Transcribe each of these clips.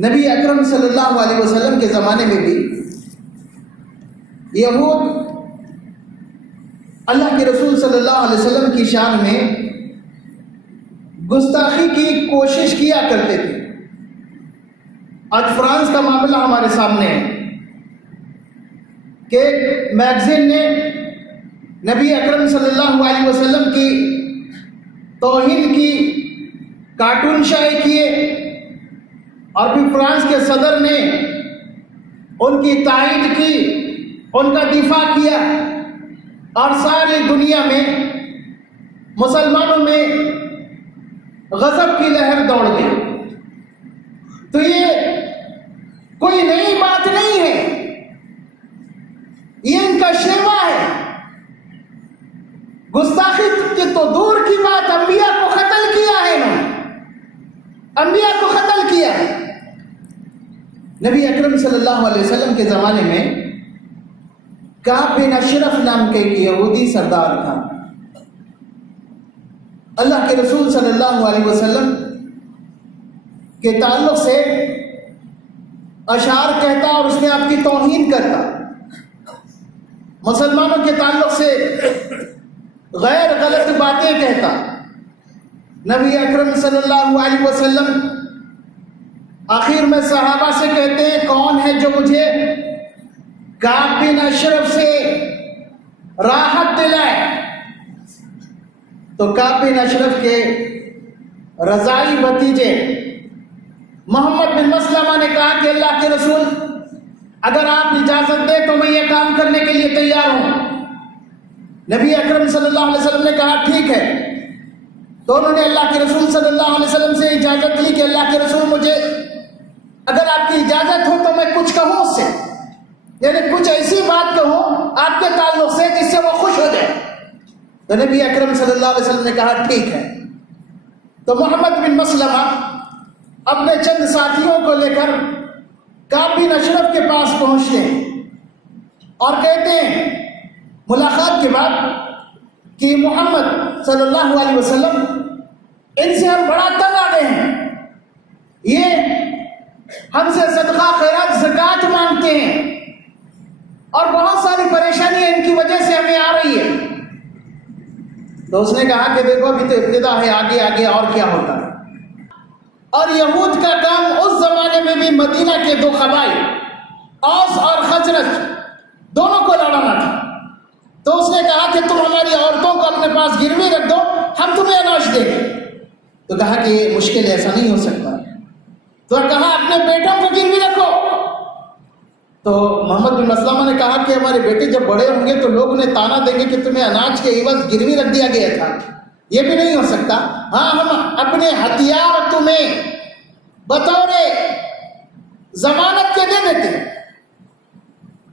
نبی اکرم صلی اللہ علیہ وسلم کے زمانے میں بھی یہود اللہ کے رسول صلی اللہ علیہ وسلم کی شان میں گستاخی کی کوشش کیا کرتے تھے. آج فرانس کا معاملہ ہمارے سامنے ہے کہ میگزین نے نبی اکرم صلی اللہ علیہ وسلم کی توہین کی کارٹون شائع کیے اور پھر فرانس کے صدر نے ان کی تائید کی, ان کا دفاع کیا اور ساری دنیا میں مسلمانوں میں غضب کی لہر دوڑ گئی. تو یہ کوئی نئی بات نہیں ہے, یہ ان کا شیوا ہے. گستاخی کی تو دور کی بات, انبیاء کو قتل کیا ہے, انبیاء کو قتل کیا ہے. نبی اکرم صلی اللہ علیہ وسلم کے زمانے میں کعب بن اشرف نام کے ایک یہودی سردار تھا. اللہ کے رسول صلی اللہ علیہ وسلم کے تعلق سے اشعار کہتا اور اس میں آپ کی توہین کرتا, مسلمانوں کے تعلق سے غیر غلط باتیں کہتا. نبی اکرم صلی اللہ علیہ وسلم آخر میں صحابہ سے کہتے ہیں کون ہے جو مجھے کعب بن اشرف سے راحت دلائے. تو کعب بن اشرف کے رضائی بھتیجے محمد بن مسلمہ نے کہا کہ اللہ کے رسول اگر آپ اجازت دیں تو میں یہ کام کرنے کے لیے تیار ہوں. نبی اکرم صلی اللہ علیہ وسلم نے کہا ٹھیک ہے. تو انہوں نے اللہ کے رسول صلی اللہ علیہ وسلم سے اجازت لی کہ اللہ کے رسول مجھے اگر آپ کی اجازت ہو تو میں کچھ کہوں اس سے, یعنی کچھ ایسی بات کہوں آپ کے تعلق سے جس سے وہ خوش ہو جائے. تو نبی اکرم صلی اللہ علیہ وسلم نے کہا ٹھیک ہے. تو محمد بن مسلمہ اپنے چند ساتھیوں کو لے کر کعب بن اشرف کے پاس پہنچتے ہیں اور کہتے ہیں ملاقات کے بعد کہ محمد صلی اللہ علیہ وسلم ان سے ہم بڑا تنگ آ گئے ہیں, یہ ہم سے صدقہ خیرات زکوٰۃ مانگتے ہیں اور بہت ساری پریشانیاں ان کی وجہ سے ہمیں آ رہی ہے. تو اس نے کہا کہ دیکھو ابھی تو ابتدا ہے, آگے آگے اور کیا ہوتا ہے. اور یہود کا کام اس زمانے میں بھی مدینہ کے دو قبائل اوس اور خزرج دونوں کو لڑانا تھا. تو اس نے کہا کہ تم ہماری عورتوں کو اپنے پاس گروی رکھ دو, ہم تمہیں اناج دیں گے. تو کہا کہ یہ مشکل ایسا نہیں ہو سکتا. تو کہا اپنے بیٹوں کو گروی رکھو. تو محمد بن مسلمہ نے کہا کہ ہمارے بیٹے جب بڑے ہوں گے تو لوگ انہیں تانا دیں گے کہ تمہیں اناج کے عوض گروی رکھ دیا گیا تھا, یہ بھی نہیں ہو سکتا. ہاں ہم اپنے ہتھیار تمہیں بطور ضمانت کے دے دیتے.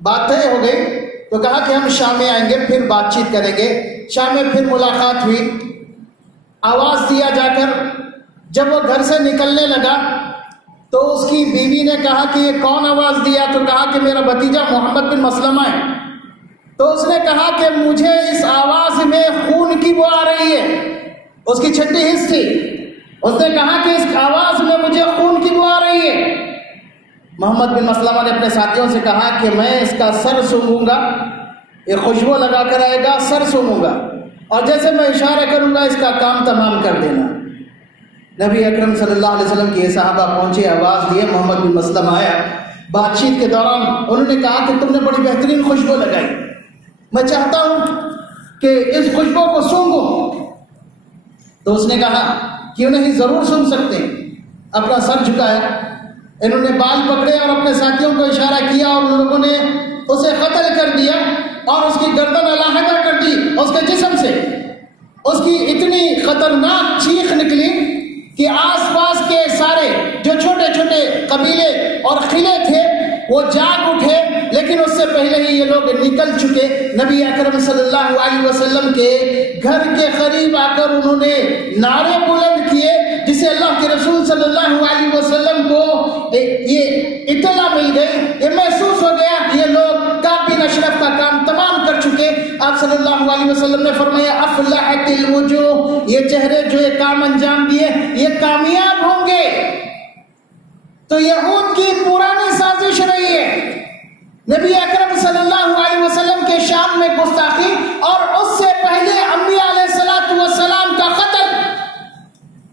بات طے ہو گئی. تو کہا کہ ہم شام میں آئیں گے پھر بات چیت کریں گے. شام میں پھر ملاقات ہوئی, آواز دیا جا کر. جب وہ گھر سے نکلنے لگا تو اس کی بیوی نے کہا کہ یہ کون آواز دیا؟ تو کہا کہ میرا بھتیجا محمد بن مسلمہ ہے. تو اس نے کہا کہ مجھے اس آواز میں خون کی بو آ رہی ہے. اس کی چھٹی حص تھی. اس نے کہا کہ اس آواز میں مجھے خون کی بو آ رہی ہے. محمد بن مسلمہ نے اپنے ساتھیوں سے کہا کہ میں اس کا سر سونگوں گا, یہ خوشبو لگا کر آئے گا, سر سونگوں گا, اور جیسے میں اشارہ کروں گا اس کا کام تمام کر دینا. نبی اکرم صلی اللہ علیہ وسلم کے صحابہ پہنچے, آواز دیے, محمد بن مسلمہ آیا. بات چیت کے دوران انہوں نے کہا کہ تم نے بڑی بہترین خوشبو لگائی, میں چاہتا ہوں کہ اس خوشبو کو سونگوں. تو اس نے کہا کیوں نہیں, ضرور سن سکتے ہیں. اپنا سر جھکایا, انہوں نے بال پکڑے اور اپنے ساتھیوں کو اشارہ کیا اور ان لوگوں نے اسے قتل کر دیا اور اس کی گردن علیحدہ کر دی اس کے جسم سے. اس کی اتنی خطرناک چیخ نکلی کہ آس پاس کے سارے جو چھوٹے چھوٹے قبیلے اور قلعے تھے وہ جاگ اٹھے, لیکن اس سے پہلے ہی یہ لوگ نکل چکے. نبی اکرم صلی اللہ علیہ وسلم کے گھر کے قریب آ کر انہوں نے نعرے بلند کیے, جسے اللہ کے رسول صلی اللہ علیہ وسلم کو یہ اطلاع مل گئی, یہ محسوس ہو گیا یہ لوگ کعب بن اشرف کا کام تمام کر چکے. آپ صلی اللہ علیہ وسلم نے فرمایا افلحت الوجوہ, یہ چہرے جو یہ کام انجام دیے یہ کامیاب ہوں گے. تو یہود کی پرانی سازش رہی ہے نبی اکرم صلی اللہ علیہ وسلم کے شان میں گستاخی، اور اس سے پہلے انبیاء علیہ السلام کا قتل،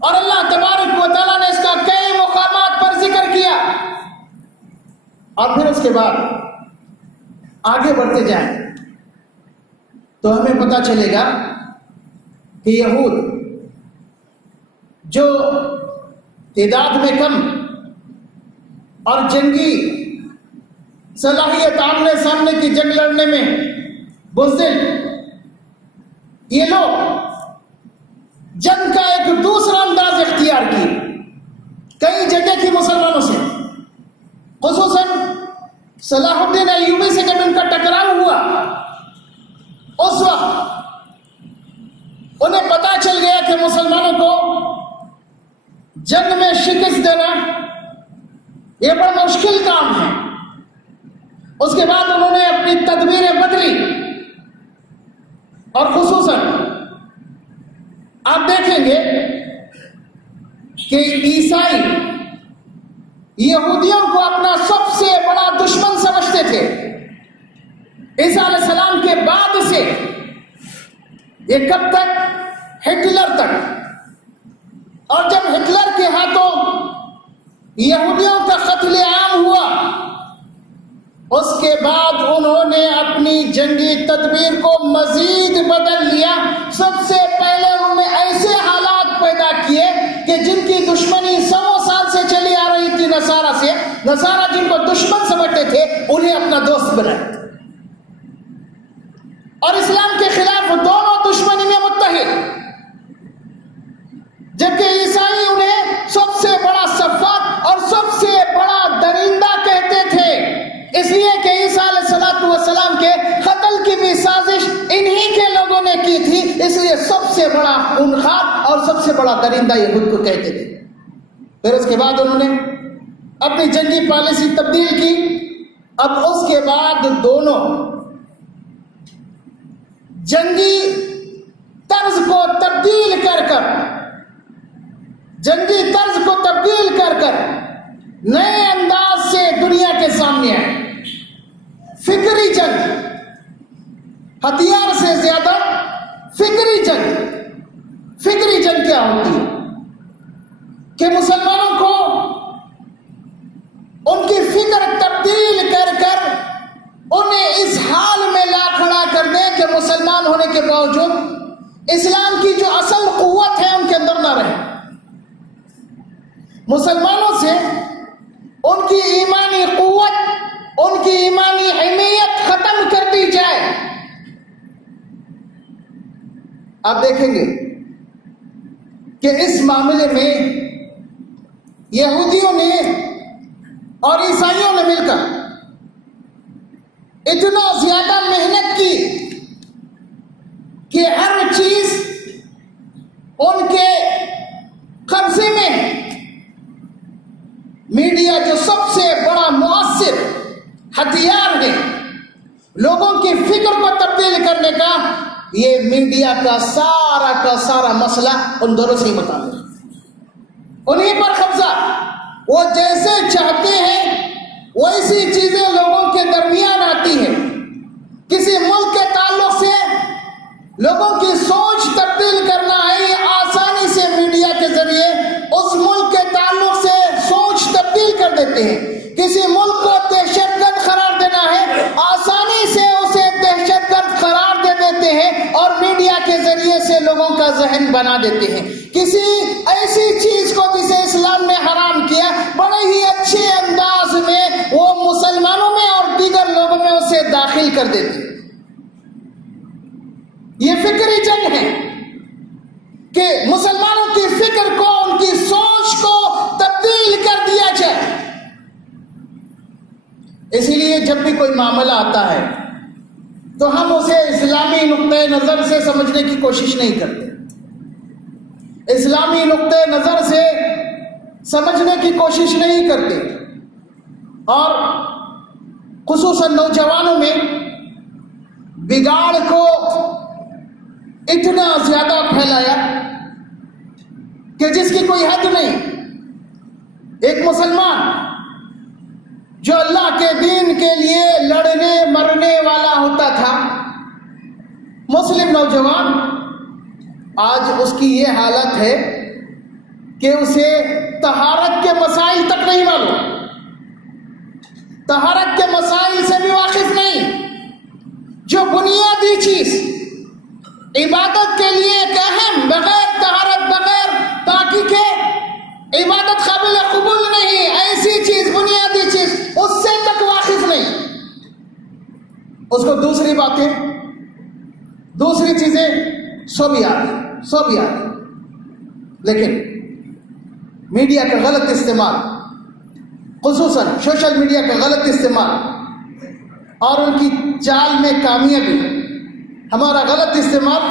اور اللہ تبارک و تعالیٰ نے اس کا کئی مقامات پر ذکر کیا۔ اور پھر اس کے بعد آگے بڑھتے جائیں تو ہمیں پتہ چلے گا کہ یہود جو تعداد میں کم اور جنگی صلاحیت آمنے سامنے کی جنگ لڑنے میں بزدل، یہ لوگ جنگ کا ایک دوسرا انداز اختیار کی کئی جگہ کی مسلمانوں سے، خصوصاً صلاح الدین ایوبی سے جب ان کا ٹکراؤ ہوا، اس وقت انہیں پتا چل گیا کہ مسلمانوں کو جنگ میں شکست دینا یہ بڑا مشکل کام ہے۔ اس کے بعد انہوں نے اپنی تدبیریں بدلی، اور خصوصاً آپ دیکھیں گے کہ عیسائی یہودیوں کو اپنا سب سے بڑا دشمن سمجھتے تھے۔ عیسیٰ علیہ السلام کے بعد سے یہ کب تک؟ ہٹلر تک۔ اور جب ہٹلر کے ہاتھوں یہودیوں کا قتل عام ہوا، اس کے بعد انہوں نے اپنی جنگی تدبیر کو مزید بدل لیا۔ سب سے پہلے انہوں نے ایسے حالات پیدا کیے کہ جن کی دشمنی 100 سال سے چلی آ رہی تھی نصارہ سے، نصارہ جن کو دشمن سمجھتے تھے انہیں اپنا دوست بنایا، اور اسلام کے خلاف دونوں دشمنی میں متحد، جبکہ عیسائی انہیں سب سے بڑا سفاک اور سب سے بڑا درندہ کہتے تھے، اس لیے کہ عیسیٰ علیہ السلام کے قتل کی بھی سازش انہی کے لوگوں نے کی تھی، اس لیے سب سے بڑا خونخوار اور سب سے بڑا درندہ یہود کو کہتے تھے۔ پھر اس کے بعد انہوں نے اپنی جنگی پالیسی تبدیل کی۔ اب اس کے بعد دونوں جنگی طرز کو تبدیل کر کر نئے انداز سے دنیا کے سامنے آئے۔ فکری جنگ، ہتھیار سے زیادہ فکری جنگ کیا ہوتی ہے کہ مسلمانوں کو ان کی فکر تبدیل کر انہیں اس حال میں لا کھڑا کر دیں کہ مسلمان ہونے کے باوجود اسلام کی جو اصل قوت ہے ان کے اندر نہ رہے، مسلمانوں سے ان کی ایمانی قوت، ان کی ایمانی اہمیت ختم کر دی جائے۔ آپ دیکھیں گے کہ اس معاملے میں یہودیوں نے اور عیسائیوں نے مل کر اتنا زیادہ محنت کی کہ ہر چیز ان کے قبضے میں۔ میڈیا جو سب سے بڑا مؤثر ہتھیار ہے لوگوں کی فکر کو تبدیل کرنے کا، یہ میڈیا کا سارا مسئلہ ان دونوں سے ہی متعلق، انہیں پر قبضہ۔ وہ جیسے چاہتے ہیں ویسی چیزیں لوگوں کے درمیان آتی ہیں۔ کسی ملک کے تعلق سے لوگوں کی سوچ تبدیل کرنا ہے، یہ آسانی سے میڈیا کے ذریعے اس ملک کے تعلق سے سوچ تبدیل کر دیتے ہیں۔ کسی ملک کو دہشت گرد قرار دینا ہے، آسانی سے اسے دہشت گرد قرار دے دیتے ہیں اور میڈیا کے ذریعے سے لوگوں کا ذہن بنا دیتے ہیں۔ کسی ایسی چیز کو جسے اسلام نے حرام کیا، بڑے ہی اچھے انداز میں وہ مسلمانوں میں اور دیگر لوگوں میں اسے داخل کر دیتے ہیں۔ یہ فکری جنگ ہے کہ مسلمانوں کی فکر کو، ان کی سوچ کو تبدیل کر دیا جائے۔ اسی لیے جب بھی کوئی معاملہ آتا ہے تو ہم اسے اسلامی نقطۂ نظر سے سمجھنے کی کوشش نہیں کرتے، اسلامی نقطۂ نظر سے سمجھنے کی کوشش نہیں کرتے، اور خصوصاً نوجوانوں میں بگاڑ کو اتنا زیادہ پھیلایا کہ جس کی کوئی حد نہیں۔ ایک مسلمان جو اللہ کے دین کے لیے لڑنے مرنے والا ہوتا تھا، مسلم نوجوان، آج اس کی یہ حالت ہے کہ اسے طہارت کے مسائل تک نہیں معلوم، طہارت کے مسائل سے بھی واقف نہیں۔ جو بنیادی چیز عبادت کے لیے ایک اہم، بغیر طہارت، بغیر پاکی کے عبادت قابل قبول نہیں، ایسی چیز، بنیادی چیز، اس سے تک واقف نہیں۔ اس کو دوسری باتیں، دوسری چیزیں سو بھی آتی۔ لیکن میڈیا کا غلط استعمال، خصوصاً سوشل میڈیا کا غلط استعمال اور ان کی چال میں کامیابی، ہمارا غلط استعمال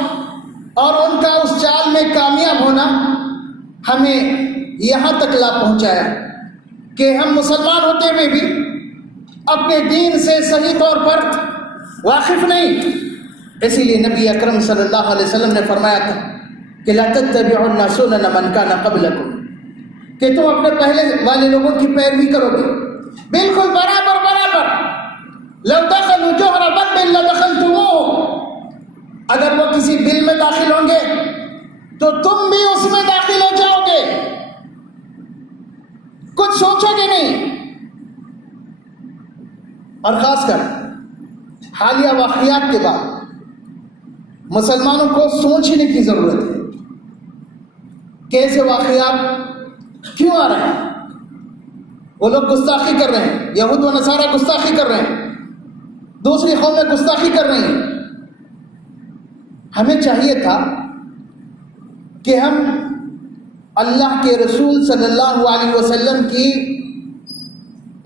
اور ان کا اس چال میں کامیاب ہونا ہمیں یہاں تک لا پہنچایا کہ ہم مسلمان ہوتے ہوئے بھی اپنے دین سے صحیح طور پر واقف نہیں۔ اسی لیے نبی اکرم صلی اللہ علیہ وسلم نے فرمایا تھا کہ لا تتبعن سنن من کان قبلکم، کہ تم اپنے پہلے والے لوگوں کی پیروی کرو گے، بالکل برابر۔ لو دخلوا جحر ضب لدخلتموه، اگر وہ کسی بل میں داخل ہوں گے تو تم بھی اس میں داخل ہو جاؤ گے، کچھ سوچو گے نہیں۔ اور خاص کر حالیہ واقعات کے بعد مسلمانوں کو سوچنے کی ضرورت ہے کہ ایسے واقعات کیوں آ رہے ہیں۔ وہ لوگ گستاخی کر رہے ہیں، یہود و نصارہ گستاخی کر رہے ہیں، دوسری قومیں گستاخی کر رہی ہیں۔ ہمیں چاہیے تھا کہ ہم اللہ کے رسول صلی اللہ علیہ وسلم کی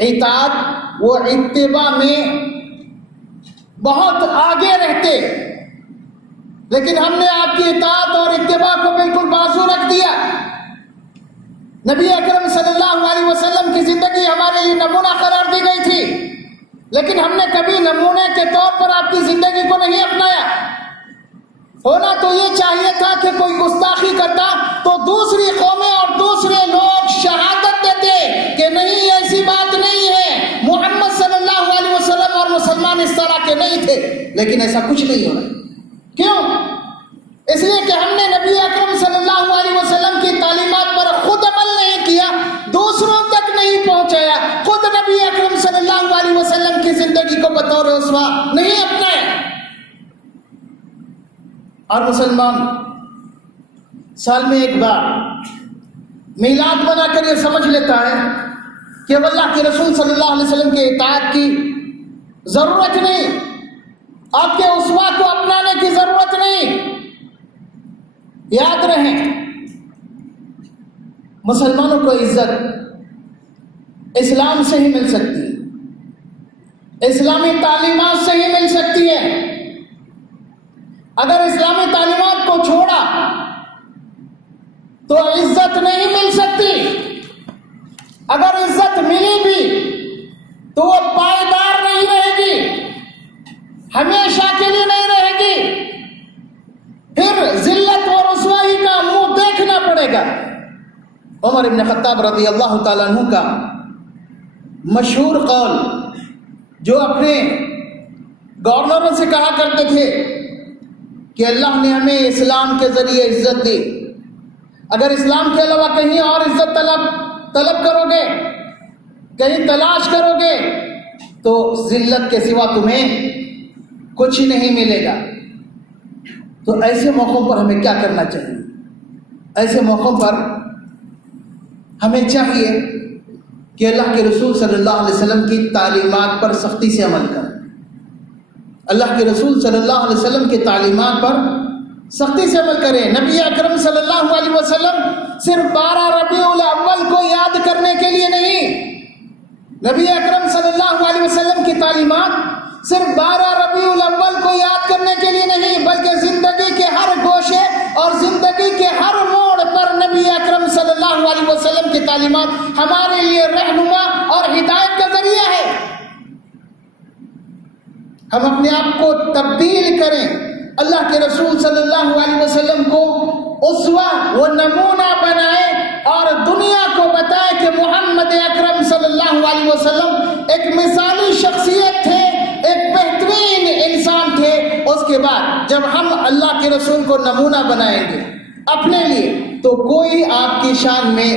اطاعت و اتباع میں بہت آگے رہتے، لیکن ہم نے آپ کی اطاعت اور اتباع کو بالکل بازو رکھ دیا۔ نبی اکرم صلی اللہ علیہ وسلم کی زندگی ہمارے لیے نمونہ قرار دی گئی تھی، لیکن ہم نے کبھی نمونے کے طور پر آپ کی زندگی کو نہیں اپنایا۔ ہونا تو یہ چاہیے تھا کہ کوئی گستاخی کرتا تو دوسری قومیں اور دوسرے لوگ شہادت دیتے کہ نہیں، ایسی بات نہیں ہے، محمد صلی اللہ علیہ وسلم اور مسلمان اس طرح کے نہیں تھے، لیکن ایسا کچھ نہیں ہو رہا۔ کیوں؟ اس لیے کہ ہم نے نبی اکرم صلی اللہ علیہ وسلم کی تعلیمات پر خود عمل نہیں کیا، دوسروں تک نہیں پہنچایا، خود نبی اکرم صلی اللہ علیہ وسلم کی زندگی کو بطور اسوہ نہیں اپنایا۔ اور مسلمان سال میں ایک بار میلاد بنا کر یہ سمجھ لیتا ہے کہ اللہ کے رسول صلی اللہ علیہ وسلم کے اطاعت کی ضرورت نہیں، آپ کے اسوہ کو اپنانے کی ضرورت نہیں۔ یاد رہیں، مسلمانوں کو عزت اسلام سے ہی مل سکتی ہے، اسلامی تعلیمات سے ہی مل سکتی ہے۔ اگر اسلامی تعلیمات کو چھوڑا تو عزت نہیں مل سکتی، اگر عزت ملی بھی تو وہ پائیدار نہیں رہے گی، ہمیشہ کے لیے نہیں رہے گی، پھر ذلت و رسوائی کا منہ دیکھنا پڑے گا۔ عمر بن خطاب رضی اللہ تعالیٰ عنہ کا مشہور قول، جو اپنے گورنروں سے کہا کرتے تھے کہ اللہ نے ہمیں اسلام کے ذریعے عزت دی، اگر اسلام کے علاوہ کہیں اور عزت طلب کرو گے، کہیں تلاش کرو گے تو ذلت کے سوا تمہیں کچھ ہی نہیں ملے گا۔ تو ایسے موقعوں پر ہمیں کیا کرنا چاہیے؟ ایسے موقعوں پر ہمیں چاہیے کہ اللہ کے رسول صلی اللہ علیہ وسلم کی تعلیمات پر سختی سے عمل کریں، اللہ کے رسول صلی اللہ علیہ وسلم کی تعلیمات پر سختی سے عمل کریں۔ نبی اکرم صلی اللہ علیہ وسلم صرف 12 ربیع الاول کو یاد کرنے کے لیے نہیں، نبی اکرم صلی اللہ علیہ وسلم کی تعلیمات صرف 12 ربیع الاول کو یاد کرنے کے لیے نہیں، بلکہ زندگی کے ہر گوشے اور زندگی کے ہر موڑ پر نبی اکرم صلی اللہ علیہ وسلم کی تعلیمات ہمارے لیے رہنما اور ہدایت کا ذریعہ ہے۔ ہم اپنے آپ کو تبدیل کریں، اللہ کے رسول صلی اللہ علیہ وسلم کو اسوہ و نمونہ بنائیں اور دنیا کو بتائیں کہ محمد اکرم صلی اللہ علیہ وسلم ایک کے بعد جب ہم اللہ کے رسول کو نمونہ بنائیں گے اپنے لیے تو کوئی آپ کی شان میں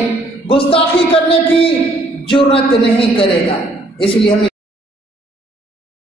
گستاخی کرنے کی جرات نہیں کرے گا. اس لیے ہمیں